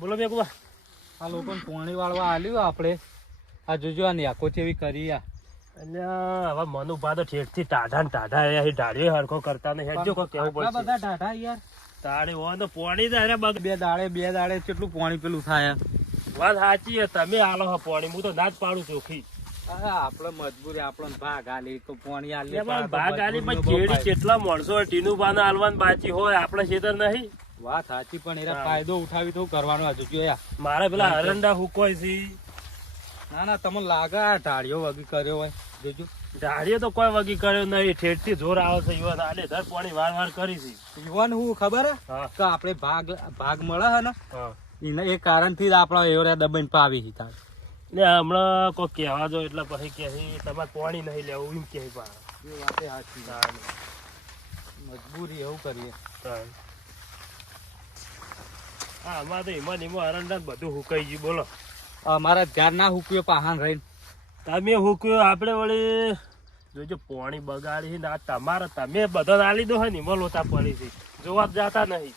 બોલો મેઘુબા. આ લોકોને પાણી વાળવા આલ્યું આપણે. આ જોજો આ નેકો ચેવી કરી આ. અલ્યા હવે મનુભા તો ઠેઠથી ટાઢા ને ટાઢા રહ્યા ઢાળીઓ હરખો કરતા ને હેડજો કોઈ કેવું આટલા પડશે. બધા ટાઢા યાર. તાળી હોય તો પોણી જ અરે બગ. બે દાડે કેટલું પાણી પેલું થાય. વાત સાચી છે, તમે આલો હો પોણી, હું તો ના જ પાડું ચોખ્ખી. આપણે મજબૂરી, આપણને ભાગ આલી તો પાણી આલી. એમાં ભાગ આલી પણ ચેડી કેટલા માણસો હોય, ટીનુભાને આલવાન બાકી હોય, આપણે ખેતર નહીં. વાત સાચી, પણ એના ફાયદો ઉઠાવી તો કરવાનો હજુ જોયા. મારે પેલા હરંડા હુકોય છે. ના તમને લાગે આ ઢાળિયો વગી કર્યો હોય. જોજો ઢાળીએ તો કોઈ વગી કર્યો નહીં, ઠેઠથી જોર આવે છે. યુવાન આલે ધર પાણી વાર કરી છે. યુવાન હું ખબર હે હા. કે આપણે ભાગ મળે હે ને હા. એના એ કારણથી જ આપણા એવડા દબાઈને પાવી હિતા. ને હમણાં કોઈ કહેવા જો એટલે પછી કે તમારે પાણી નહીં લેવું એમ કે પા. એ વાતે સાચી. મજબૂરી એવું કરીએ. હા, અમારે તો એમાં હરંડા બધું હુકાઈ ગયું. બોલો અમારા ઘર ના હુક્યો પાહાન રહીને. તમે હુક્યો, આપણે વળી જોજો પાણી બગાડી ને આ તમારે તમે બધા આલી દો હોય ને એમાં લોતા પડી છે. જોવા જતા નહીં.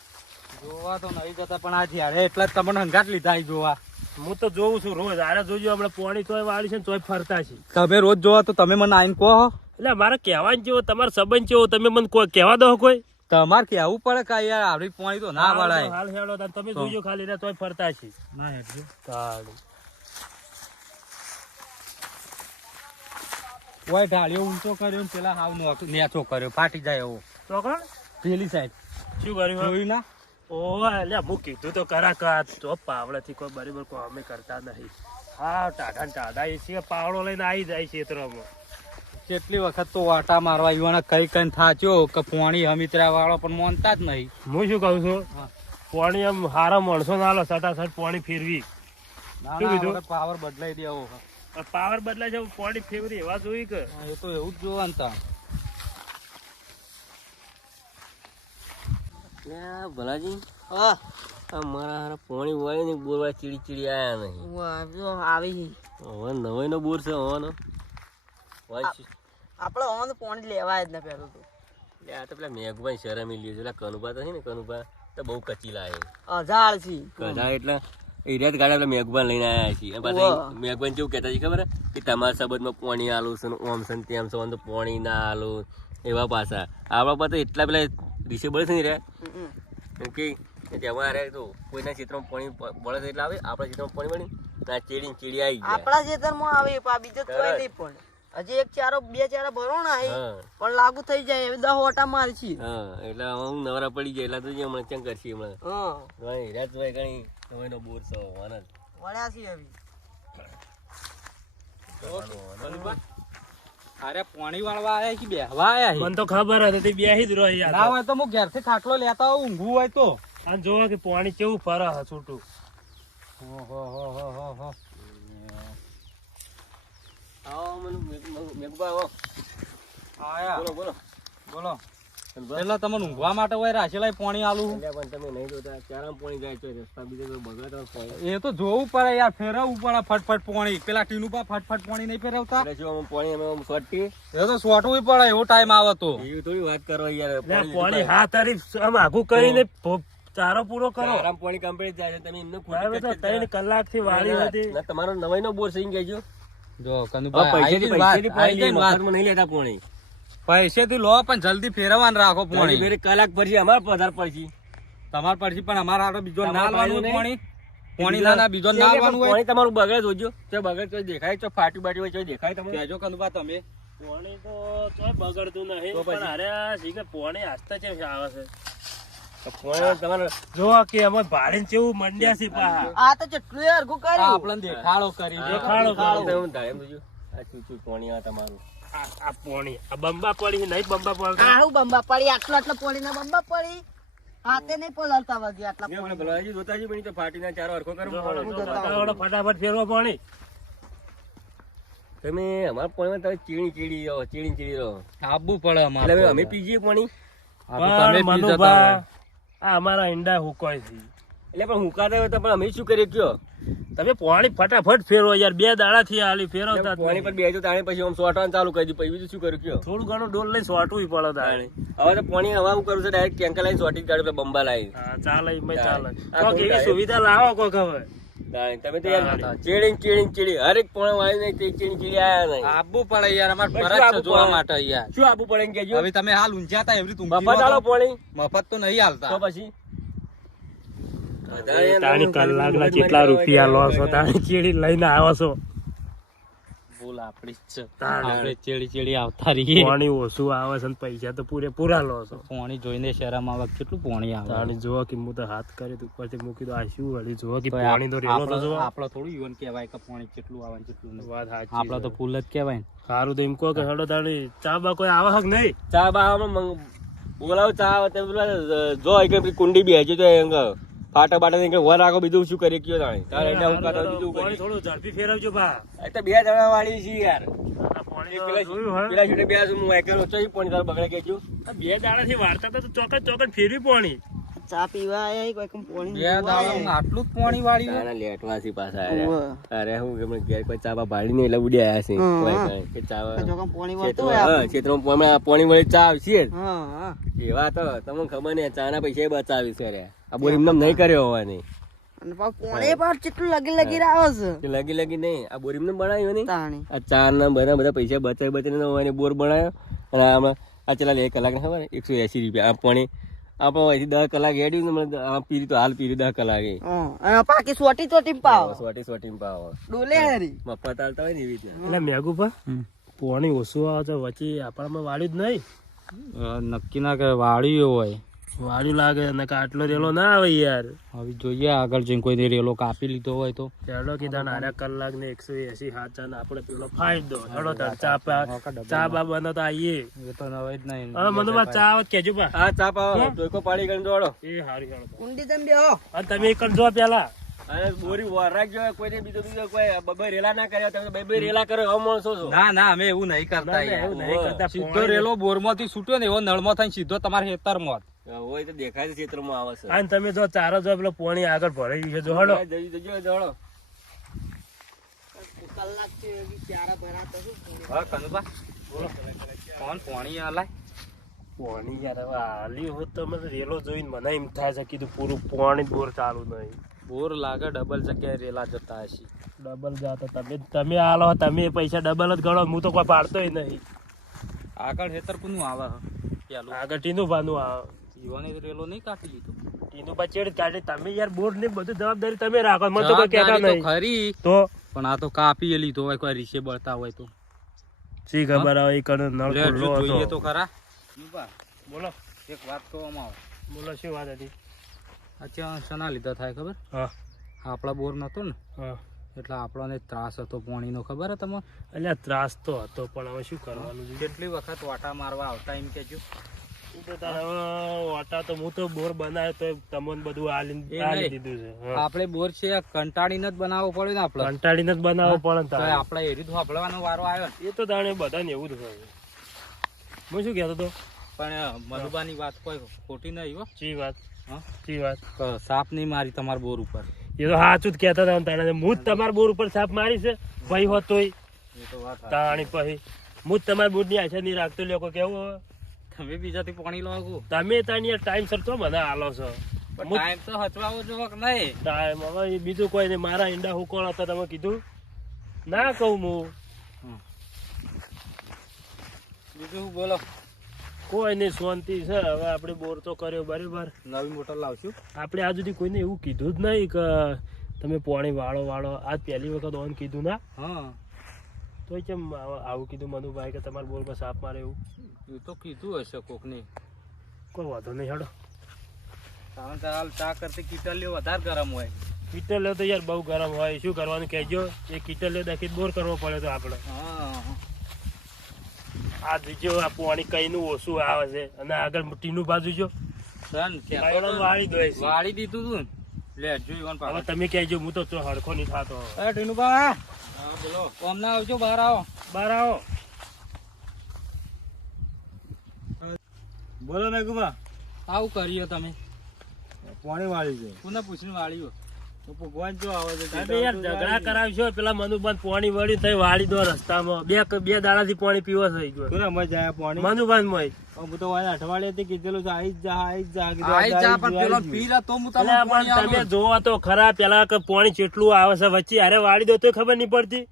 જોવા તો નહીં જતા, પણ આ જ્યારે એટલા જ તમને હંગાટ લીધા જોવા. હું તો જોઉં છું રોજ. આરે જોજો આપણે પાણી તોય વાળી છે ને તોય ફરતા છે. તમે રોજ જોવા તો તમે મને આઈને કહો. એટલે મારે કહેવાનું જેવો, તમારો સંબંધ જેવો, તમે મને કોઈ કહેવા દો કોઈ. તમારે કેવું પડે કે યાર આવડી પાણી તો ના વળાય. હાલ હેડો તમે જોજો ખાલી ને તોય ફરતા છે. ના હેડજો. ઓય ઢાળિયો ઊંચો કર્યો ને પેલા હાવ નેચો કર્યો, ફાટી જાય એવો. તો કોણ પેલી સાઈડ શું કર્યું જોયું ના? ઓહ એટલે હું કીધું તો કરા કા તો પાવડાથી કોઈ બરાબર કોઈ અમે કરતા નહીં. હા, ટાઢા ને ટાઢા એ છે, પાવડો લઈને આવી જાય ક્ષેત્રમાં. કેટલી વખત તો વાટા મારવા યુવાના કઈ થાચ્યો કે પોણી હમિત્રા વાળો પણ માનતા જ નહીં. હું શું કહું છું, પાણી આમ હારા માણસો ના લો સટાસટ પાણી ફેરવી. શું કીધું? પાવર બદલાઈ દેવો. પાવર બદલાય છે, પાણી ફેરવી એવા જોઈ કે એ તો એવું જ જોવાનું તા. ભલાજી મારા પાણી હોય ને બોરવા ચીડી આયા નહીં. આવી હવે નવાઈ નો બોર છે. હવાનો આપડે હવાનું પાણી લેવાય જ ને પેલું તો. આ તો પેલા મેઘભાઈ શરમી લ્યો છે. પેલા કનુભા તો છે ને, કનુભા તો બહુ કચી લાગે. અજાળ છે કચા એટલે એ રેત ગાડા પેલા મેઘભાઈ લઈને આવ્યા છીએ. પાછા મેઘભાઈ કેવું કહેતા છે ખબર કે તમારા સંબંધમાં પાણી આલું છે, ઓમ છે તેમ છે, તો પાણી ના આલું એવા પાછા. આપણા પાસે એટલા પેલા ડિસેબલ છે ને રહ્યા કે અમારે તો કોઈના ક્ષેત્રમાં પાણી બળે છે એટલે આવે, આપણા ક્ષેત્રમાં પાણી બળી ના ચીડી આવી ગયા. આપણા ખેતરમાં આવે બીજો કોઈ નહીં. પણ હજી એક ચારો બે ચારા ભરોણા પણ લાગુ થઈ જાય એવી 10 ઓટા મારછી. એટલે હું નવરા પડી જાય એટલે તો હમણાં ચંગ કરશી હમણાં રાતભાઈ ઘણી સમયનો બોર છે વળ્યા છે હવે. અરે પાણી વાળવા આયા કે બેહવા આયા? મને તો ખબર હતી બેહી જ રહી. ના હોય તો હું ઘેરથી ખાટલો લેતા આવું, ઊંઘવું હોય તો. આ જોવો કે પાણી કેવું ફરે છૂટું. બોલો એટલે તમે ઊંઘવા માટે હોય રાશેલા પાણી આલું. પણ તમે નહીં જોતા ચારામાં પાણી જાય તો રસ્તા બીજા બગડે. એ તો જોવું પડે યાર, ફેરવવું પડે ફટફટ પાણી. પેલા ટીનું પા ફટફટ પાણી નહીં ફેરવતા. પાણી અમે સોટી એ તો સોટવું પડે, એવો ટાઈમ આવે તો. એવી થોડી વાત કરો યાર. પાણી હા તારીફ આમ આઘું કરીને ચારો પૂરો કરો. આરામ પાણી કમ્પ્લીટ જાય છે. તમે એમને 3 કલાક થી વાળી હતી. તમારો નવાઈ નો બોર સહી ગયો. જો નહીં લેતા પાણી પૈસેથી લો, પણ જલ્દી ફેરવવાનું રાખો પાણી. કલાક પછી અમારે પધાર પડશે. તમારે પછી પણ અમારા આટો બીજો ના લાવવાનું પાણી. પાણી ના બીજો ના લાવવાનું હોય. પાણી તમારું બગડે જોજો. તો બગડે તો દેખાય, તો ફાટી બાટી હોય તો દેખાય. તમે કહેજો કનુભા તમે. પાણી તો તોય બગડતું નહીં, પણ અરે શીખે પાણી આસ્તા છે આવે છે. તમારે જો કે અમે ભાડીને કેવું મંડ્યા છે પાહા. આ તો કેટલું હરખું કર્યું. આપણને દેખાડો કરી દેખાડો પાણી આ તમારું આ પાણી આ બંબા પડી નહીં, બંબા પડતા આવું બંબા પડી, આટલો આટલો પાણી ના બંબા પડી. હાથે નહીં પલળતા વધી આટલા પાણી. જોતાજી પણ ફાટીના ચારો હરખો કરો. ફટાફટ ફેરવો પાણી. તમે અમારા પાણીમાં તમે ચીડી રહો. આપવું પડે અમારે. અમે પીજીએ પાણી. આ અમારા ઈંડા હુકોય છે. એટલે પણ હુંકાતા હોય તો પણ અમે શું કરીએ કયો તમે પાણી ફટાફટ ફેરવો યાર, 2 દાડાથી આલી ફેરવતા જ પાણી નહીં. પર બેસજો તાણે પછી આમ સોટવાનું ચાલુ કરી દીધું પછી બીજું શું કર્યું કયો થોડું ઘણું ડોલ લઈને સોટવું પડે તાણે. હવે તો પાણી હવા હું કરું છું ડાયરેક્ટ ટેન્કર લાઈન સોટી કાઢું પેલા બંબા લાઈન હા ચાલે એમાં ચાલે. આ કોક થોડું એવી સુવિધા લાવો કોક હવે. તમે તો યાર ચીડી હરેક પોણા વાળી નહીં તે ચીડી આયા નહીં આપવું પડે યાર, અમારે બસ ફરજ છે આપવું જોવા પડે. માટે યાર. શું આપવું પડે એમ કેજો હવે તમે હાલ ઊંઝા હતા એવી રીતે મફત આલો પાણી મફત તો નહીં હાલતા. તો પછી તાણી કલાકના કેટલા રૂપિયા લો છો, તાણી ચીડી લઈને આવો છો. ભૂલ આપડી જ છે, તાણે. આપણે ચેડી આવતા રહીએ. પાણી ઓછું આવે છે ને પૈસા તો પૂરેપૂરા લો છો. પાણી જોઈને શરમ આવે, કેટલું પાણી આવે. તાણી જોવો કે હું તો હાથ કરી દઉં, ઉપરથી મૂકી દઉં. આ શું વળી જોવો કે તો પાણી તો રેલો તો જોવો. આપણો થોડું ઈવન કહેવાય કે પાણી કેટલું આવે ને કેટલું નહીં. વાત સાચી આપણો તો છે. ફૂલ જ કહેવાય ને. સારું તો એમ કહો કે હેડો તાણી ચા બા કોઈ આવે હક નહીં. ચા બા બોલાવ ચા આવે તો પેલા જો એક પેલી કુંડી બી હજી તો એમ કહો ફાટા બાટા વર રાખો બીજું શું કરી કયો તાણે તારે એટલે હું કાઢો બીજું પાણી કરી થોડું ઝડપી ફેરવજો બા. આ તો 2 જણા વાળી છે યાર આ પાણી તો પેલા જોયું હોય. પેલા છૂટે બે હું એકલો ઓછો પાણી તારે બગડે કેજો આ 2 દાડાથી વાળતા હતા તો ચોકન ફેરવી પાણી. ચા પીવા આયા કોઈ કમ પાણી બે દાડામાં આટલું જ પાણી વાળ્યું. તારા લેટવાસી પાછા ઉવ્વ. આયા અરે હું કે ઘેર કોઈ ચા બા ભાડી નહીં એટલે ઉડી આયા છે કોઈ કાંઈ કે ચા બા જો કમ પાણી વળતું હોય હા ક્ષેત્રમાં પાણી વળી ચા આવશે જ. હા હા એવા તો તમને ખબર ને ચા ના પૈસા બચાવીશ કરે આ બોર એમને નહીં કર્યો હોવાની અને પાણી પાછું કેટલું લગી આવે છે કે લગી નહીં આ બોર એમને બનાવ્યો નહીં તાણી આ ચા ના બધા પૈસા બચાવીને હોવાની બોર બનાવ્યો અને આમાં આ ચલા 1 કલાક ખબર 180 રૂપિયા આ પાણી આપણે અહીંથી 10 કલાક હેડ્યું ને આ પીરી તો હાલ પીરી 10 કલાકે હા પાકી સોટી ચોટી પાવ સોટી પાવ ડોલે હરી મફત હાલતા હોય ને એવી રીતે એટલે મેઘુ પા પાણી ઓછું આવે તો વચ્ચે આપણામાં વાળ્યું જ નહીં. નક્કી ના કે વાળ્યું હોય. વાળ્યું લાગે ને કે આટલો રેલો ના આવે યાર. હવે જોઈએ આગળ જઈને કોઈ રેલો કાપી લીધો હોય તો. હેડો કીધા ને 8 કલાક ને 180 હાચા ને આપણે પેલો ફાઈટ દો. હેડો તાર ચા બા બનો તો આઈએ. એ તો નવાય જ નહીં. હવે મનુભા ચા આવત કેજો પા. આ ચા પાવ ટોકો પાણી કરીને દોડો એ હારી હેડો. કુંડી તમે બેહો અને તમે એક જો પેલા અને બોરી વાર રાખજો કોઈને બીજો કોઈ બબે રેલા ના કર્યા તમે બબે રેલા કરો એવો માણસો છો ના ના અમે એવું નહીં કરતા ના, યાર. એવું નહીં કરતા. સીધો રેલો બોરમાંથી છૂટ્યો ને એવો નળમાં થઈને સીધો તમારા ખેતરમાં. હોય તો દેખાય છે ક્ષેત્રમાં આવે છે અને તમે જો ચારો જો પેલો પાણી આગળ ભરાઈ છે જો હેડો. જજો દોડો કલાક થી એવી ચારા ભરાતો છું હા કનુભા બોલો કોણ પાણી આલાય. પાણી યાર હવે હાલ્યું હોત તો મને રેલો જોઈને મને એમ થાય છે કીધું પૂરું પાણી બોર ચાલુ નહીં. બોર લાગે ડબલ જગ્યાએ રેલા જતા હશે. ડબલ જાતો તમે આલો તમે પૈસા ડબલ જ ગણો. હું તો કોઈ પાડતોય નહીં. આગળ ખેતર કોનું આવે પેલું આગળ ટીનું બાનું આવે. જીવાને રેલો નહીં કાપી લીધો. ટીનું બા ચેડ કાઢે તમે યાર બોર્ડ ની બધી જવાબદારી તમે રાખો. મને તો કોઈ કહેતા જવાબદારી તો નહીં ખરી તો પણ આ તો કાપી લીધો હોય કોઈ રીસે બળતા હોય તો શી ખબર આવે ઈ કણ નળ લે, જો ખુલ્લો જોઈએ હતો. તો ખરા. કનુભા, બોલો એક વાત કહેવામાં આવે. બોલો શું વાત હતી. અચ્છા શના લીધા થાય ખબર? હા આપણા બોર નતો ને હા એટલે આપણને ત્રાસ હતો પાણીનો, ખબર હે તમને? એટલે ત્રાસ તો હતો પણ હવે શું કરવાનું છે. કેટલી વખત વાટા મારવા આવતા એમ કેજો. ઈ તો તારે હવે ઓટા તો હું તો બોર બનાવ્યો તો તમને બધું એ આલી નહીં. દીધું છે. હા. આપણે બોર છે કંટાળીને જ બનાવવો પડે ને આપણે. કંટાળીને જ બનાવવો પડે ને તો તારે. આપણે એ રીત વાપરવાનો વારો આવ્યો ને. એ તો તાણે બધાને એવું જ હોય. હું શું કહેતો હતો. પણ મધુબાની વાત કોઈ ખોટી નહીં હો. ચી વાત. હા? ચી વાત. સાપ નહીં મારી તમારા બોર ઉપર. એ તો સાચું જ કહેતા હતા તાણે. હું જ તમારા બોર ઉપર સાપ મારી છે ભાઈ હોત તોય એ તો વાત તાણી પછી હું જ તમારા બોર ની આશા નહીં રાખતો. લોકો કેવું હવે તમે બીજાથી પાણી લાવો. તમે તાણી ટાઈમ સર તો મને આલો છો. ટાઈમ તો હચવાવો જોવો કે નહીં. ટાઈમ હવે એ બીજું કોઈ નહીં. મારા ઈંડા હુકોણ હતા તમે કીધું ના કહું હું. બીજું શું બોલો? કોઈ નહીં શાંતિ છે. હવે આપણે બોર તો કર્યો બરાબર. નવી મોટર લાવશું. આપણે આજ સુધી કોઈને એવું કીધું જ નહીં કે તમે પાણી વાળો આજ પહેલી વખત ઓન કીધું ના. હા તો કેમ આવું કીધું મનુભાઈ કે તમારા બોરમાં સાપ મારે એવું. એ તો કીધું હશે કોકને. કોઈ વાંધો નહીં હેડો. કારણ કે હાલ ચા કરતી કીટલીઓ વધારે ગરમ હોય. કીટલ તો યાર બહુ ગરમ હોય. શું કરવાનું કહેજો. એ કીટલ દખી બોર કરવો પડે તો આપણે. હા આ જો આ પાણી કઈનું ઓછું આવે છે અને આગળ ટીનું બાજુ જો વાળી દો છે. વાળી દીધું તું ને. લે જોઈ હવે તમે કહેજો હું તો હડખો નહીં થતો. ટીનુબા હા બોલો. કોમના આવજો, બહાર આવો. બહાર આવો. બોલો મેઘુબા. આવું કરીએ તમે પાણી વાળી છે કોને પૂછીને વાળ્યું તો ભગવાન જો આવે છે તમે યાર ઝઘડા કરાવશો પેલા મનુભાઈ પાણી વળી તઈ વાળી દો રસ્તામાં બે દાડાથી પાણી પીવો થઈ ગયો કોને મજા આયા પાણી મનુભાઈ મોય હું તો વાળા અઠવાડિયેથી કીધેલું છે આઈ જ જા આઈ જા પણ પેલો પીરા તો હું તમને અલ્યા પણ તમે જોવો તો ખરા પેલા કે પાણી કેટલું આવે છે વચ્ચે અરે વાળી દો તો ખબર નહીં પડતી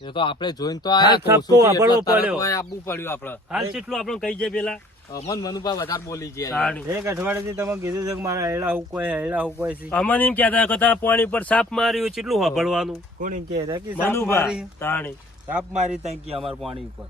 એ તો આપણે જોઈને તો હા, ઠપકો વાપરવો પડ્યો. આપવું પડ્યું આપણે હાલ કેટલું આપણે કહી જાય પેલા અમન મનુભા વધારે બોલી છે તાણી. એક અઠવાડિયેથી તમે કીધું છે કે મારા હેડા હુકોય છે અમને એમ કહેતા કે તારા પાણી પર સાપ માર્યું કેટલું સાંભળવાનું કોણ એમ કહે કે સાપ મનુભા મારી તાણી સાપ મારી તાંકી અમાર પાણી ઉપર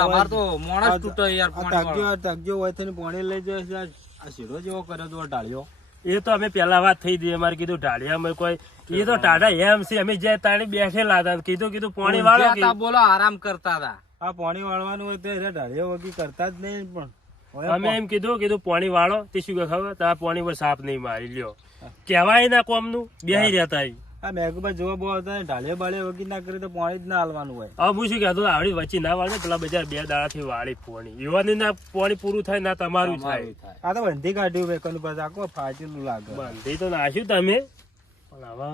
અમાર તો મોણસ તૂટે યાર પાણી વાળો. તગજો હોય છે ને પાણી લઈ જાય છે આ શીરો જેવો કર્યો તો ઢાળ્યો એ તો અમે પેલા વાત થઈ હતી અમારે કીધું ઢાળિયામાં કોઈ એ તો ટાઢા એમ છે અમે જ્યાં તાણી બેઠેલા હતા કીધું પાણી વાળો ઊંઘ્યા તા બોલો આરામ કરતા હતા આ પાણી વાળવાનું હોય તો એને ઢાળ્યો વગી કરતા જ નહીં પણ હવે અમે એમ કીધું પાણી વાળો તે શું કે ખબર તારા પાણી પર સાપ નહીં મારી લ્યો કેવાય ના કોમનું બેહી રહેતા ઈ. આ મેઘુબા જોવા બહુ આવતા ઢાળે બાળે વગી ના કરે તો પાણી જ ના હાલવાનું હોય હવે હું શું કહેતો આવડી વચ્ચે ના વાળે પેલા બજાર 2 દાડાથી વાળી પાણી યુવાની ના પાણી પૂરું થાય ના તમારું થાય આ તો બંધી કાઢ્યું વેકનું પાછું આખું ફાટેલું લાગે બંધી તો નાખ્યું તમે પણ હવે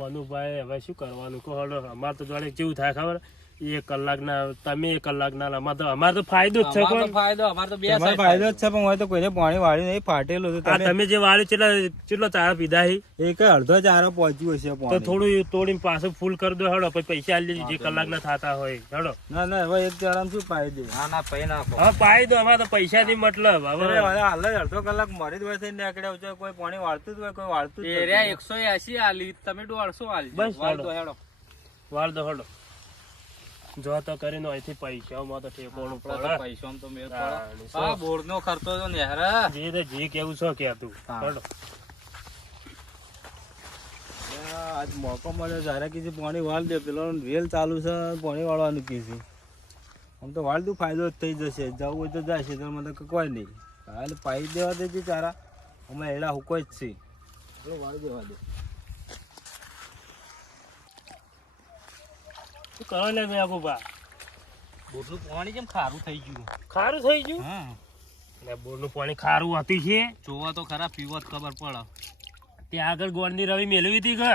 મનુભાઈ હવે શું કરવાનું કહો હળો અમારે તો જોડે કેવું થાય ખબર 1 કલાકના તમે 1 કલાકના અમારે તો ફાયદો જ છે અમારો કોણ તો ફાયદો અમારે તો બે તમારે ફાયદો જ છે પણ હોય તો કોઈને પાણી વાળ્યું નહીં ફાટેલું છે આ તમે જે વાળ્યું કેટલો ચારા પીધા હી એક અડધો ચારો પહોંચ્યું હશે તો પાણી થોડું તોડીને પાછું ફૂલ કરી દો હેડો પછી પૈસા આલી દેજો જે કલાકના થતા હોય હેડો ના ના હવે એક ચારામાં શું પાઈ દે ના ના પૈ નાખો હવે પાઈ દો અમારે તો પૈસાથી મતલબ હવે હાલ જ અડધો કલાક મરી જ હોય છે નીકળ્યા છે કોઈ પાણી વાળતું જ હોય કોઈ વાળતું જ એ રહ્યા 180 આલી તમે 150 આલી બસ વાળ હેડો. દો હેડો વાળ દો હેડો જો તો કરીને અહીંથી પૈસામાં તો ઠેકોણું આપડે તો પડે પૈસામાં તો મેળ તાણી પડે. શું? હા બોરનો ખર્ચો તો ને હેરા જે કેવું છો કે તું હા. હેડો આજ મોકો મળ્યો જ્યારે કીધું પાણી વાળ દે પેલો રેલ ચાલુ છે પાણી વાળવાનું કીધું આમ તો વાળ દઉં ફાયદો જ થઈ જશે જવું હોય તો જાય છે તો મને કોઈ નહીં હાલ પાઈ દેવા દેજે ચારા અમે એડા હુકો જ છે ચાલો વાળ દેવા દે શું કરો ને મેં બા બોરનું પાણી કેમ ખારું થઈ ગયું ખારું થઈ ગયું હા ને બોરનું પાણી ખારું હતું છે જોવા તો ખરા પીવો જ ખબર પડે ત્યાં આગળ ગોળની રવી મેળવી હતી કે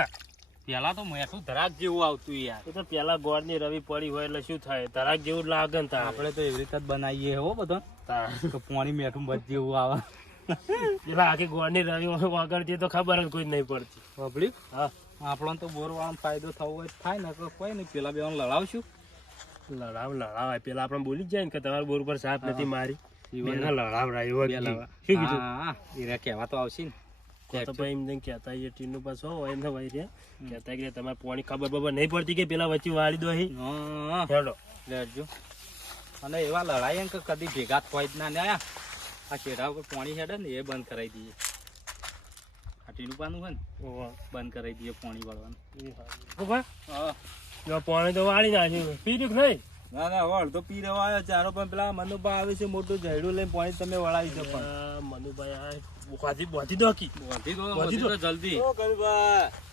પેલા તો મેઠું ધરાક જેવું આવતું યાર એ તો પેલા ગોળની રવી પડી હોય એટલે શું થાય તરાક જેવું જ લાગે ને તારે. આપણે તો એવી રીતે જ બનાવીએ હો બધો તારે. કે પાણી મેઠું બચ જેવું આવે પેલા આખી ગોળની રવી વગરતી તો ખબર જ કોઈ નહીં પડતી પબ્લિક હા આપણો તો બોર વાળો ફાયદો થવો હોય તો થાય ને તો કોઈ નહીં પેલા બેવાનું લડાવશું લડાવ પેલા આપણે બોલી જ જાય ને કે તમારા બોર ઉપર સાપ નથી મારી ઈવન બેના લડાવડાવ્યો બે જ લડા. શું કીધું હા એ કહેવા તો આવશે ને તો પછી એમ જેમ કહેતા એ ટીનું પાછો હોય ને ભાઈ રે કહેતા કે તમારે પાણી ખબર બબર નહીં પડતી કે પેલા વચ્ચે વાળી દો અહીં હા હેડો લેજો અને એવા લડાઈ કે કદી ભેગા થાય જ ના ને આ ચેડા ઉપર પાણી હેડે ને એ બંધ કરાવી દઈએ આ ટીલું પાનું હોય ને બંધ કરાવી દઈએ પાણી વાળવાનું હા જો પાણી તો વાળી નાખ્યું પીધું કે નહીં ના ના હવે અડધો પી રહ્યો આવ્યો ચારો પણ પેલા મનુભા આવે છે મોટું ઝેડું લઈને પાણી તમે વળાવી દો પણ મનુભાઈ આ બોધી દોકી વધી તો વધી તો. જલ્દી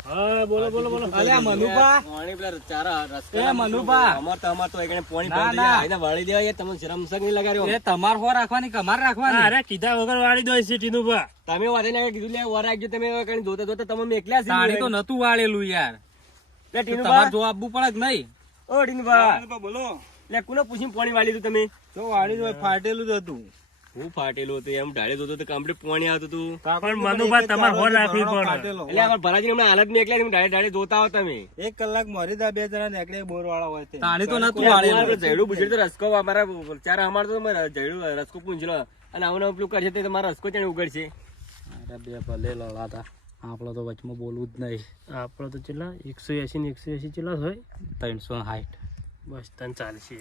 હા બોલો બોલો બોલો અલ્યા મનુભા પાણી પેલા ચારા રસ્તા એ મનુભા અમાર તો એકને પાણી ના, બંધ ના. આઈને વાળી દેવા યાર તમે શરમ શક નહીં લગાડ્યો એ તમાર હો રાખવાની કે અમાર રાખવાની અરે કીધા વગર વાળી દો છે ટીનું બા તમે વાળીને કીધું લે વર રાખજો તમે કઈ ધોતા ધોતા તમે એકલા છે તાણી તો નતું વાળેલું યાર લે ટીનુ તમારે બા જો આપવું પડે કે નહીં ઓ ટીનુ બા મનુભા બોલો લે કોને પૂછીને પાણી વાળી દીધું તમે તો વાળી હોય ફાટેલું જ હતું હું ફાટેલું હતું એમ ઢાળે ધોતો તો કમ્પ્લીટ પાણી આવતું હતું પણ મનુભાઈ તમારે હોર રાખવી પડે ફાટેલો. એટલે અમાર ભરાજી હમણાં હાલત ની એકલા તમે ઢાળે ઢાળે ધોતા હો તમે એક કલાક મરી દા બે જણા નીકળે બોર વાળા હોય તે તાણી તો નતું લે, વાળેલું અમારે જયડું બુજડું તો રસકો અમારા ચાર અમારે તો જયડું રસકો પૂંજલો અને આવું પેલું કરશે તો તમારા રસકો ત્યાં ઉગડશે અરે બે ભલે લડાતા આપણો તો વચમાં બોલવું જ નહીં આપડે તો ચેલા 180 ને 180 ચેલા હોય 360 બસ તને ચાલશે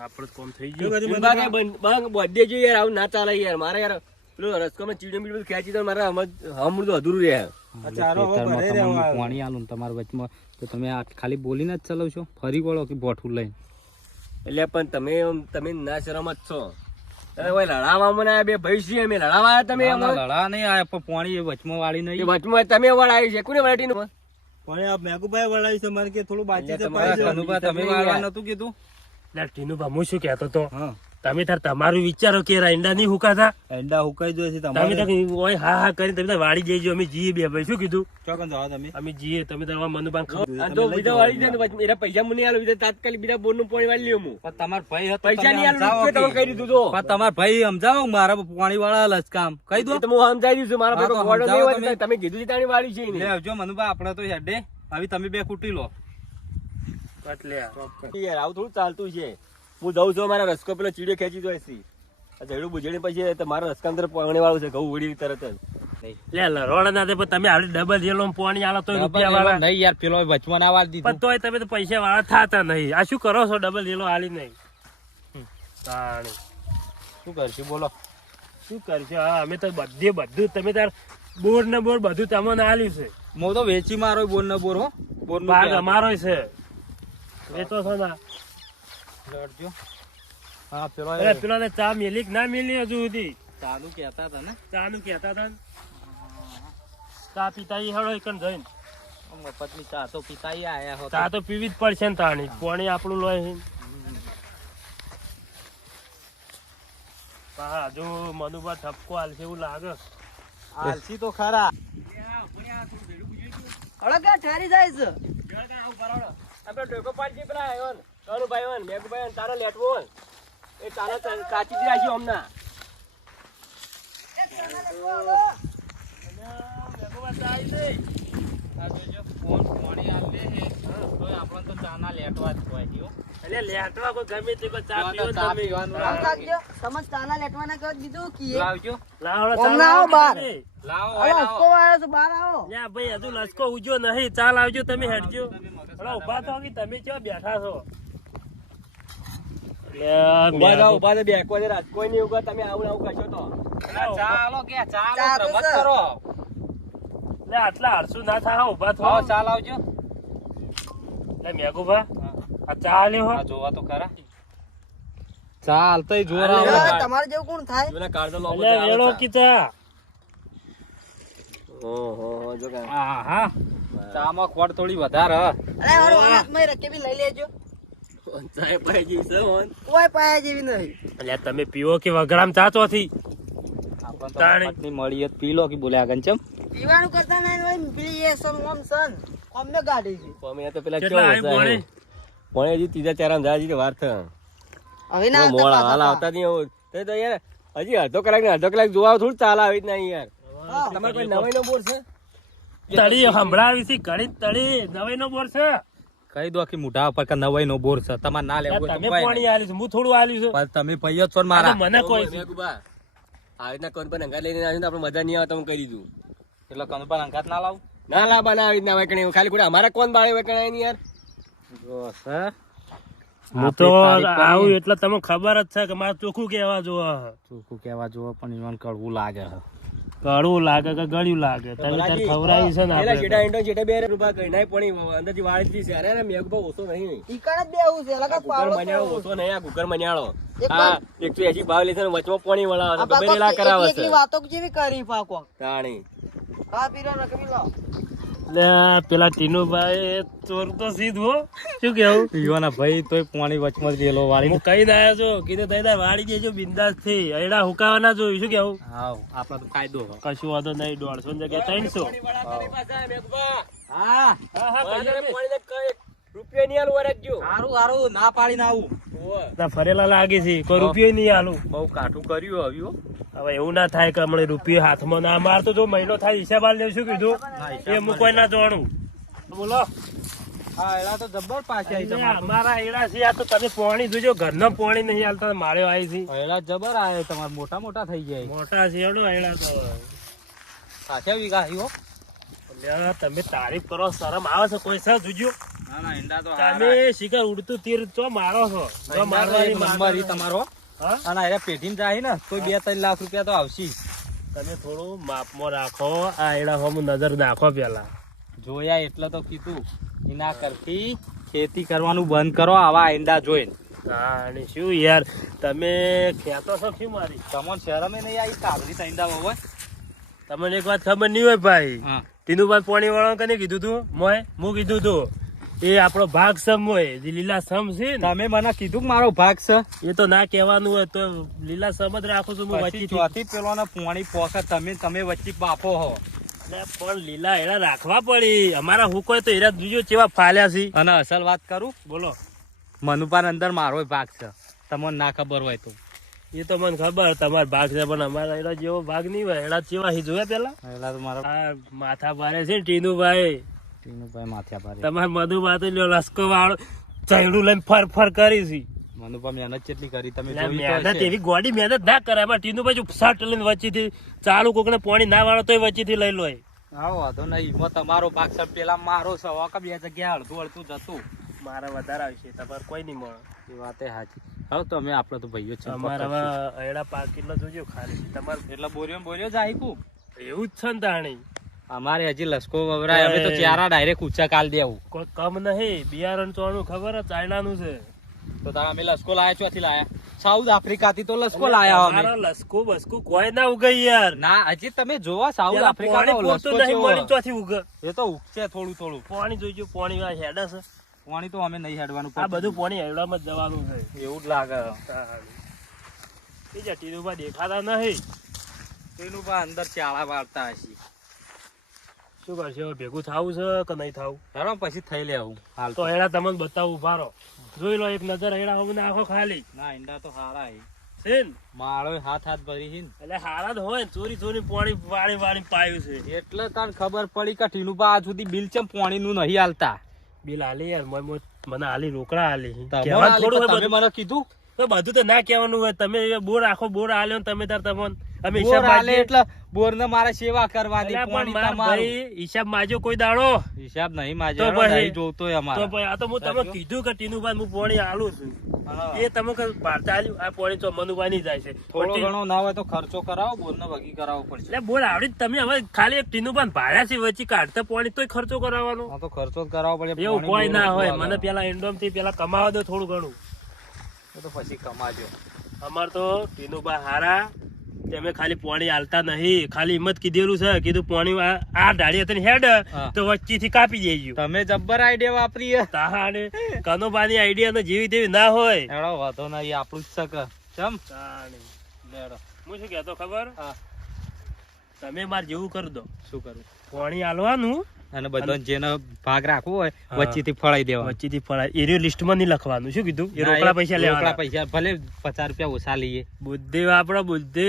આપડે કોમ થઈ શું ગયું કર્યું બા કઈ બધે જો યાર આવું ના ચાલે યાર મારે યાર પેલું રસકોમાં ચીડું બીડું ખેંચી તો મારે હમણાં તો અધૂરું રહે આ ચારો હવે ભરાઈ રહેવા આવ્યો. પાણી આલું ને તમારા વચમાં તો તમે આ ખાલી બોલીને જ ચલાવશો ફરી વળો કે બોઠું લઈને એટલે પણ તમે ના શરમ જ છો તમે કોઈ લડાવા મને આ બે ભાઈ છીએ અમે લડાવા આવ્યા તમે ના, ના, અમારે? લડા નહીં આ પણ પાણી એ વચમાં વાળી એ નહીં વચમાં તમે વળાવી છે કોને વળાટીનું? પણ આ મેઘુભાઈ વળાવી છે મને કે થોડું બાકી છે એટલે પાઈ તમારા દો. કનુભા તમે વાળવા નતું કીધું લે ટીનું બા હું શું કહેતો તો હા તમે તાર તમારું વિચારો કે ઈંડા નહીં હુકાતા એંડા હુકાઈ જોઈએ છે તમે તમારે તાર ઓય હા હા કરીને તમે તાર વાળી જઈજો અમે જીએ બે ભાઈ શું કીધું ચોકન જાઓ તમે અમે જીએ તમે તાર મનુબાન આ તો બીજા વાળી જાય ને પછી એના પૈસા મને આલો બીજા તાત્કાલિક બીજા બોરનું પાણી વાળી લ્યો હું પણ તમાર ભાઈ હતો પૈસા તમે નહીં આલો સમજાવો તમે કે. કહી દીધું તો પણ તમાર ભાઈ સમજાવો મારા પાણી વાળા લચકામ કહી દો એ તો હું સમજાઈ દઈશું મારા હા, ભાઈ તો ગોળો સમજાવો નહીં હોય તમે. તમે કીધું છે તાણી વાળી છે લે ને આવજો મનુભા આપણે તો હેડે હવે તમે બે કૂટી લો એટલે યાર આવું થોડું ચાલતું છે હું જઉં છું મારા રસકો પેલો ચીડીઓ ખેંચી જાય છે આ ઝેડું બુજેડી પછી તો મારા રસકા અંદર પાણી વાળું છે ઘઉં ઉડી તરત જ લે લરોડા ના દે પણ તમે આવડી ડબલ જેલો પાણી આલો તોય રૂપિયા વાળા નહીં યાર પેલો વચમાં ના વાળ પણ દીધું તોય તમે તો પૈસા વાળા થાતા નહીં આ શું કરો છો ડબલ જેલો હાલી નહીં તાણી શું કરશું બોલો શું કરશો હા અમે તો બધું તમે તાર બોર ને બોર બધું તમને આલ્યું છે હું તો વેચી મારો બોર ને બોર હો બોર નું ભાગ અમારો છે વેચો છો ના લડજો હા પેલો અરે પેલો ને ચા મેલી કે ના મેલી હજુ સુધી ચાલુ કહેતા હતા ને ચા નું કેતા હતા ને ચા પીતા ઈ હળો એકન જઈને મફતની ચા તો પિતા આયા હો ચા તો પીવી જ પડશે ને તાણી પાણી આપણું લોય છે હા જો મનુભા ઠપકો હાલશે એવું લાગે આલસી તો ખરા હળકા ઠારી જાય છે આપણે ટોકો પાડી પેલા આવ્યો ને ભાઈ હોય ને મેઘભાઈ તારો લેટવો હોય એ તારા કાચી જ રાખ્યો હમણાં આ જોજો ફોન પાણી આલ લે હે તો આપણને તો ચા ના લેટવા જ હોય જીઓ એટલે લેટવા કોઈ ગમે તે કોઈ ચા પીવો ને ચા તમે. પીવાનું આમ લાગજો સમજ તાના લેટવાના કહો દીધું કીએ લાવજો લાવો ઓમ ચા ના આવો લાવો બહાર. તમે. લાવો હવે હસકો આવ્યો છે બહાર આવો લ્યા ભાઈ હજુ લસકો ઉજ્યો નહીં ચાલ આવજો તમે હેડજો હલો ઉભા થો કે તમે ક્યાં બેઠા છો લ્યા, ઉભા થાઓ, ઉભા થાઓ, બેસવા દે રાત. કોઈ નહીં ઉભા, તમે આવું ને આવું કરશો તો ચા આલો કે ચા ચા આલો તો રમત સર. કરો લ્યા, આટલા આળસુ ના થા ઉભા થો આવો ચા લાવજો લે મેઘુભા આ ચા લ્યો હો. આ જોવા તો ખરા ચા હાલતોય જોર અરે, આવે હવે તમારે જેવું કોણ થાય જોને કાઢો લો, લે, બધા વેળો આવતા. કી ચા ઓહો, જો કાં. હા હા ચામાં ખોટ થોડી વધારે હ. અરે મારો હાથમાં રકેબી લઈ લેજો ચાય પાઈ ગઈ છે, હોન. કોઈ પાયા જેવી નહીં લ્યા, તમે પીવો કે વગડામ ચા ચોથી આપણને તો તાણી. મફતની મળી જ પી લો કે બોલ્યા ગંચમ પીવાનું કરતા નહીં હોય ને પેલી એ સન ઓમ સન અમને ગાડી છે અમે તો પેલા કેટલા કેવું આવી હશે? ભણે હજી ત્રીજા ચારામાં જાય હજી તો વાર થાય. હવે ના આવતા મોડા પાછા હાલ આવતા નહીં હોય. તો યાર હજી અડધો કલાક જોવા થોડું ચાલે આવી જ નહીં યાર. હા. તમારે કોઈ નવાઈ નો બોર છે? તળી સંભળાવી છે ઘડી તળી નવાઈ નો બોર છે કહી દો કે મુઢા ઉપર કે નવાઈ નો બોર છે તમારે ના લેવું હોય તો તમે કોઈ પાણી નહીં. આલ્યું છે હું થોડું આલ્યું છે પણ તમે ભાઈ જ છો ને આ મારા તો મને કોઈ છે. મેઘુબા, આવી રીતના કોણ પણ અંગાત લઈને આવ્યું તો આપણે મજા નહીં આવે તો હું કહી દીધું. એટલે કનું પણ અંગાત ના લાવું ના લાવવા ના આવી રીતના વૈકણી. ખાલી ખોટા અમારા કોણ બાળે વૈકણાય નહીં યાર. જો સર હું તો આવું એટલે તમને ખબર જ છે કે મારે ચોખ્ખું કેવા જોવા ચોખ્ખું કહેવા જોવો પણ ઈવન કડવું લાગે છે. કડવું લાગે કે ગળ્યું લાગે તમે તાર ખવડાવી છે ને પેલા આપણે જેઠા ઈંટો જેઠા બે રૂપિયા કઈ પણ અંદરથી વાળી જ છે. અરે મેઘુબા ઓછો નહીં. ઈકણ જ બેહું છે લગા કુકર પાવડો મન્યાળો ઓછો નહીં, આ કુકર મન્યાળો. એક હા, 180 ભાવ લેશે ને વચમાં પાણી વળાવે આ છે, પાકો ગબેરેલા કરાવે એકલી છે. વાતો જેવી કરી પાકો તાણી. હા પીરો રકમી લો લે, પેલા ટીનુભાઈ ચોર તો સીધ હો શું કેવું ઈવાના ભાઈ તોય પાણી વચમાં જ રેલો વાળી હું કઈ ના છો કીધું તઈ વાળી દેજો બિંદાસ થી એડા હુકાવા ના જોયું શું કેવું હા આપડે તો ફાયદો છે. કશું વાંધો નહીં 150 ની જગ્યાએ 300 હા હા હા મારે પાણીને કઈ રૂપિયા નહીં આલવા રાખજો. સારું સારું ના પાડી ના આવું ઓવે. ના ફરેલા લાગે છે કોઈ રૂપિયો નહીં આલું બહુ કાઠું કર્યું હવે હવે એવું ના થાય કે હમણાં રૂપિયો હાથમાં ના મારતો જો મહિનો થાય હિસાબ આલ લેવું શું કીધું એ હું કોઈ ના જોણું બોલો હા એલા તો જબ્બર પાછી આવી અરે અમારા એડા છે આ તો તમે પાણી જોજો ઘરનો પાણી નહીં હાલતા મારે આવી છે એલા જબર આવે તમારે મોટા મોટા થઈ જાય મોટા છે એડો એડા તો સાચા વીઘા આવ્યો અલ્યા, તમે તારીફ કરો શરમ આવે છે કોઈ સર જોજો ના ના ઈંડા તો તમે શિખર ઉડતું તીર ચો મારો છો જો મારવાની નંબર ઈ માતા તમારો હા? અને એરા પેઢીમાં જાય ને તો 2-3 લાખ રૂપિયા તો આવશે તમે થોડું માપમાં રાખો આ એડા હોમ નજર નાખો પેલા જોયા એટલે તો કીધું એના કરતી ખેતી કરવાનું બંધ કરો આવા ઈંડા જોઈને અને શું યાર તમે ખેતો છો શું મારી તમને શરમે નહીં આવી કાબરી ઈંડા હોય તમને એક વાત ખબર નહીં હોય ભાઈ હા તીનું ભાઈ પાણી વાળો કને કીધું તું મોય હું કીધું તું એ આપણો ભાગ સમ હોય જે લીલા સમ છે ને તમે મને કીધું કે મારો ભાગ છે એ તો ના કહેવાનું હોય તો લીલા સમ જ રાખું છું હું પછી વચ્ચેથી. ચોથી પેલો ને પોણી પોકે તમે વચ્ચે બાપો હો એટલે પણ લીલા એડા રાખવા પડી અમારા હુકો તો એરા બીજો ચેવા ફાલ્યા છે. અને અસલ વાત કરું બોલો. મનુપાન અંદર મારો ભાગ છે તમને ના ખબર હોય તો એ તો મને ખબર તમારો ભાગ છે પણ અમારા એડા જેવો ભાગ નહીં હોય. એડા ચેવા હી જોયા પેલા પેલા તો મારો આ માથા ભારે છે ને ટીનુભાઈ ટીનુભાઈ માથ્યા પારે તમારે મધુબા તો લ્યો લસકો વાળો ચૈડું લઈને ફર કરી છે. મનુપા મહેનત કેટલી કરી તમે એટલે જોઈ તો મહેનત હશે. એવી ગોડી મહેનત ના કરે એમાં ટીનુભાઈ જો શર્ટ લઈને વચ્ચેથી ચાલુ કોકને પાણી ના વાળો તોય વચ્ચેથી લઈ લો. આવો વાંધો નહીં એમાં તમારો ભાગ છે પેલા મારો છે વાંકા બે જગ્યાએ અડધું જતું મારા વધારે આવશે તમારે કોઈ નહીં મળે. એ વાતે સાચી હવે તો અમે આપડે તો ભાઈઓ છે અમારે હવે એડા પાકીટલો જોજો ખાલી તમારે એટલે બોર્યો જાય કુ એવું જ છે ને તાણી અમારે હજી લસકો વવરાય અમે તો ચારા ડાયરેક્ટ ઊંચા કાલ દેવું કોઈ કમ નહીં બિયારણ ચોણું ખબર ચાઇનાનું છે. તો તારા અમે લસકો લાયા ચોથી લાયા સાઉથ આફ્રિકાથી તો લસકો લાયા અમે અમારા લસકુ બસકુ કોઈ ના ઉગાઈ યાર. ના હજી તમે જોવા સાઉથ પેલા આફ્રિકાનો પાણી લસકો પૂરતું નહીં મળી કેવો ચોથી ઉગે. એ તો ઉગશે થોડું પાણી જોઈજો પાણી આ હેડા છે પાણી તો અમે નહીં હેડવાનું આ બધું પાણી હેડામાં જ જવાનું છે. એવું જ લાગે બીજા ટીનુભા દેખાતા નહીં. એનું બા અંદર ચાળા વાળતા હશે શું કરશે હવે ભેગું થાવું છે કે નહીં થાવું ચાલો પછી થઈ લેવું હાલ તો હેડા તમને બતાવું ભારો જોઈ લો એક નજર હેડા હવે નાખો ખાલી ના ઈંડા તો હારા હે છે ને માળો હાથ ભરી છે એટલે હારા જ હોય ને ચોરી પાણી વાળી પાયું છે. ને એટલે તાર ખબર પડી કે ટીનું બા આજ સુધી બિલ ચમ પાણી નું નહીં હાલતા બિલ હાલી યાર મને હાલી રોકડા હાલી તમે કહેવાનું થોડું હોય તમે મને કીધું તો બધું તો ના કહેવાનું હોય. તમે બોર આખો બોર હાલ્યો ને તમે તાર તમને અમે બોર હિસાબ હાલે માગીએ. એટલે બોર ને મારે સેવા કરવાની અલ્યા પણ પાણી માર તમારું ભાઈ હિસાબ માજો કોઈ દાડો હિસાબ નહીં માજે તો પછી- નહીં જોતો તો અમારે ભાઈ આ તો હું તમે કીધું કે ટીનુભાઈ હું પાણી હાલું છું એ તમે ભારતા હાલ્યું આ પાણી તો મનુભાઈ ની જાય છે. થોડો ઘણો ના હોય તો ખર્ચો કરાવો બોર ને વગી કરાવવો પડશે એટલે બોલ આવડી જ તમે હવે ખાલી એક ટીનુભાઈ ભાડ્યા છે વચ્ચે કાઢતા પાણી તોય ખર્ચો કરાવવાનો હા તો ખર્ચો જ કરાવવો પડે એવું પાણી કોઈ બોર ના જ હોય. વાળો. મને પેલા એન્ડોમ થી પેલા કમાવા દો થોડું ઘણું. એ તો પછી કમાજો અમાર તો ટીનુભાઈ હારા તમે ખાલી પાણી હાલતા નહીં ખાલી હિંમત કીધેલું છે કીધું પાણી આ ડાળી હતી ને હેડ હા. તો વચ્ચેથી કાપી દેજો. તમે જબ્બર આઈડિયા વાપરી હે. તાહાને કનોબાની આઈડિયા જેવી તેવી ના હોય. હેડો વાંધો નહીં આપણું જ છે ચમ તાણે. લેડો હું શું કહેતો ખબર હા તમે માર જેવું કરી દો શું કરું પાણી હાલવાનું અને બધો જેનો ભાગ રાખવો હોય હા. વચ્ચેથી ફળાઈ દેવા વચ્ચેથી ફળાય એરિયો લિસ્ટમાં નહીં લખવાનું શું કીધું એ રોકડા પૈસા લેવાના. પૈસા ભલે 50 રૂપિયા ઓછા લઈએ બુદ્ધિ વાપરો બુદ્ધિ.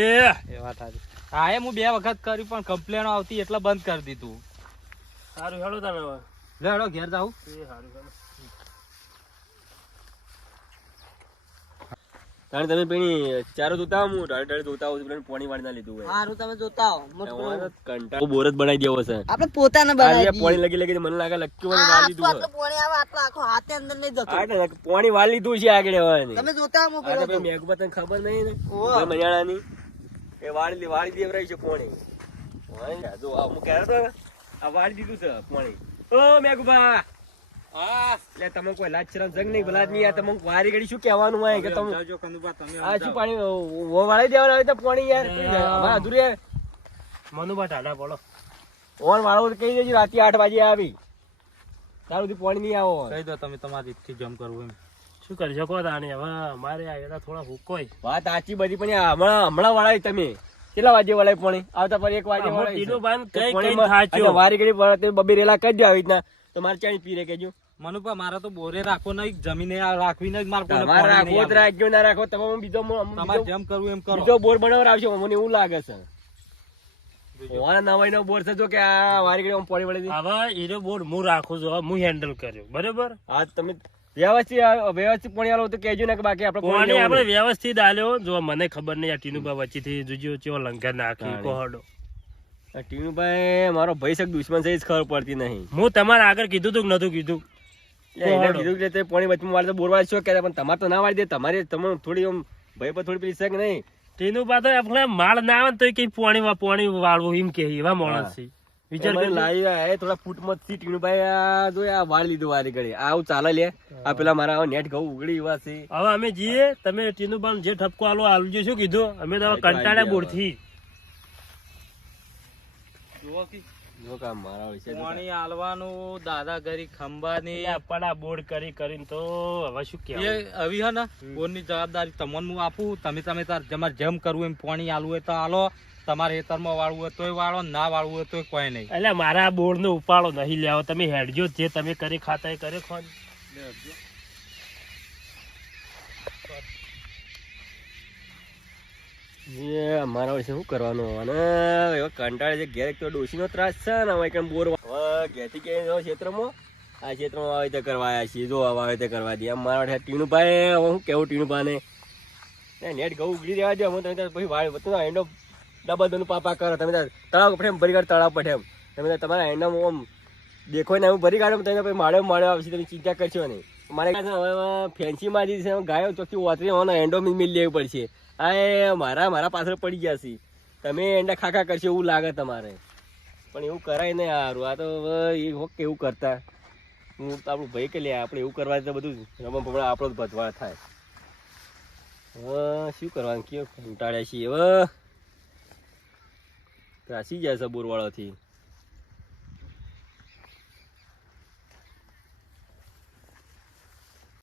એ વાત સાચી હા એ હું 2 વખત કર્યું પણ કમ્પ્લેન આવતી એટલે બંધ કરી દીધું સારું હેડો તને હવે. લેડો ઘેર જાઉં એ સારું હેડો. કારણ તમે પેલી ચારો ધોતા આવો, હું ડાળે ધોતા આવું છું, પેલા પાણી વાળી ના લીધું હોય. હારું તમે જોતા હો એમાં કંટાળો બોર જ બનાવી દેવો છે. આપણે પોતાને આ બનાવી જે દઈએ. પાણી લગી લગી મને લાગે લક્કી વાળી વાળી આટલું લીધું આટલું પાણી આવે આટલું આખો હાથે અંદર નહીં જતો હોય. આ તો પાણી વાળી લીધું છે આગળ હવે. તમે જોતા હો આ પેલો તો પેલી મેઘબા તને ખબર નહીં ને ઓહો. પેલા મયાણાની એ વાળી દેવરાય છે પાણી. વાળી જો આ હું કહેતો હતો ને, આ વાળી દીધું છે પાણી. ઓ મેઘબા હા એટલે તમે કોઈ લાજ શરમ જંગ નહીં ભલા નહીં. આ તમે વારી ઘડી શું કહેવાનું હોય કે તમે સમજાવજો કનુભા તમે આ શું પાણી વાળી દેવાના હોય તો પાણી યાર અમારા અધૂરી યાર. મનુભા ટાઢા પડો. ઓન વાળો તો કહી દેજો રાતે 8 વાગે આવી તાર સુધી પાણી નહીં આવો. કહી દો તમે તમારી રીતથી જમ કરવું એમ શું કરી શકો તાણે હવે અમારે આ એડા થોડા હુકોય. વાત સાચી બધી પણ આ હમણાં વળાય તમે કેટલા વાગે વળાય પાણી આવતા પર 1 વાગે આમાં વળાય છે. ટીનુભાઈને તો કઈ પાણીમાં થાચ્યો. આ વારી ઘડી વળે તે બબે રેલા કરી દો આવી રીતના તો મારે ચાણી પીરે કેજો. મનુભા મારે તો બોરે રાખવો નહીં જમીને રાખવી નહીં મારે કોઈને તમારે પાણી નહીં રાખવો જ રાખજો ના રાખો તમે બીજો તમારે જેમ કરવું એમ કરો બીજો બોર બનાવવા આવશે મને એવું લાગે છે. ઓલા નવાઈ નો બોર છે જો કે આ વારી ઘડી આમ પાણી વળે છે. હવે એનો બોર્ડ હું રાખું છું હવે હું હેન્ડલ કર્યો બરોબર. હા તમે વ્યવસ્થિત પાણી આલો તો કહેજો ને કે બાકી આપણે પાણી પાણી લેવું આપણે નહીં. વ્યવસ્થિત આલ્યો જો મને ખબર નહીં આ ટીનુભા વચ્ચેથી જોજો ચેવો લંગર નાખી તાણે. કોહડો. આ ટીનુભાઈ મારો ભાઈ શક દુશ્મન છે એ જ ખબર પડતી નહીં. હું તમારે આગળ કીધું તું કે નતું કીધું. એટલે એને કીધું કે તે પાણી વચમાં વાળે તો બોર વાળે શું કહેતા પણ તમારે તો ના વાળી દે. તમારે તમે થોડી આમ ભાઈ પર થોડી પેલી શક નહીં. ટીનુભા તો આપણે માળ ના આવે ને તોય કઈ પાણી વાળવું એમ કે એવા માણસ છે. વિચાર મને કરી લાવી આ થોડા ફૂટમાં થી ટીનુભાઈ આ જો આ વાળી લીધું વારી ઘડી આવું ચાલે લે. આ પેલા મારા નેટ ઘઉં ઉગડી એવા છે. હવે અમે જઈએ તમે ટીનુભા જે ઠપકો આલો આલજો શું કીધું અમે તો હવે કંટાળ્યા બોર થી. જુઓ કે જો કામ મારા હોય છે પાણી આલવાનું દાદાગીરી ખંભાની એટલે પણ આ બોર્ડ કરીને તો હવે શું એ કહેવાય આવી હે ને બોરની જવાબદારી તમને હું આપું. તમે તાર તમારે જેમ કરવું એમ પાણી આલવું હોય તો આલો, તમારે ખેતરમાં વાળવું હોય તોય વાળો, ના વાળવું હોય તોય કોઈ નહીં. એટલે મારા બોર્ડ નો ઉપાડો નહીં લેવો, તમે હેડજો જે તમે કરી ખાતા એ કરે ખો. મારા હોય છે શું કરવાનું અને એવો કંટાળે છે ઘેર. એક તો ડોશીનો ત્રાસ છે ને હવે કેમ બોર ઘેરથી કે ક્ષેત્રમાં આ ક્ષેત્રમાં વાવેતર કરવા આવ્યા છીએ. જો વાવેતર કરવા દે મારા ટીનુભાઈ, હવે હું કેવું ટીનુભાઈને નેટ ઘઉં ઉગડી રહ્યા છે. તમે પછી વાળ એન્ડો ડબલ દોનું પાપા કરો. તમે તળાવ પડે એમ ભરી કાઢો, તળાવ પડે એમ તમે તમારા એન્ડમાં આમ દેખો ને એવું ભરી કાઢો. તમે પછી માળે આવશે, તમે ચિંતા કરશો નહીં. મારે હવે ફેન્સીમાં જે છે ગાયો ચોખ્ખી ઓતરી હોવાનો એન્ડો મિલ લેવી પડશે. આ મારા પાછળ પડી ગયા છે. તમે એંડા ખાખા કરશો એવું લાગે તમારે, પણ એવું કરાય નહીં સારું. આ તો હવે કેવું કરતા હું તો આપણું ભાઈ કે લે આપણે એવું કરવા તો બધું રમણ આપણો જ ભજવા થાય. હવે શું કરવાનું, કેવું કંટાળ્યા છીએ હવે ત્રાસી જાય છે બોરવાળાથી.